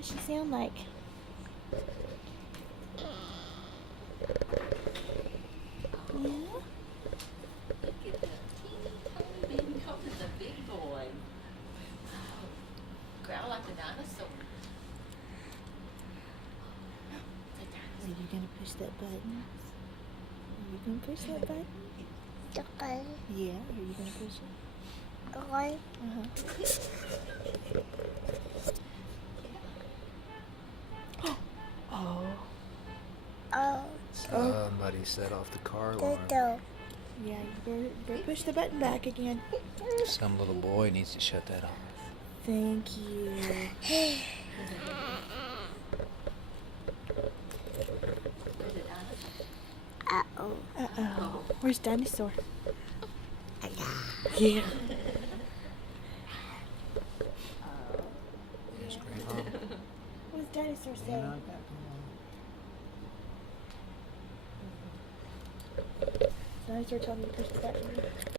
does she sound like? Yeah? Look at the teeny tiny baby compass, the big boy. Oh, growl like a dinosaur. Are you gonna push that button? Are you gonna push that button? Okay. Yeah, are you gonna push it? Okay. Oh. Oh. Somebody set off the car alarm. Dodo. Yeah, you better push the button back again. Some little boy needs to shut that off. Thank you. Uh-oh. Uh-oh. Where's Dinosaur? Yeah. Yes, Grandma. What's Dinosaur saying? Dinosaur told me to push the button.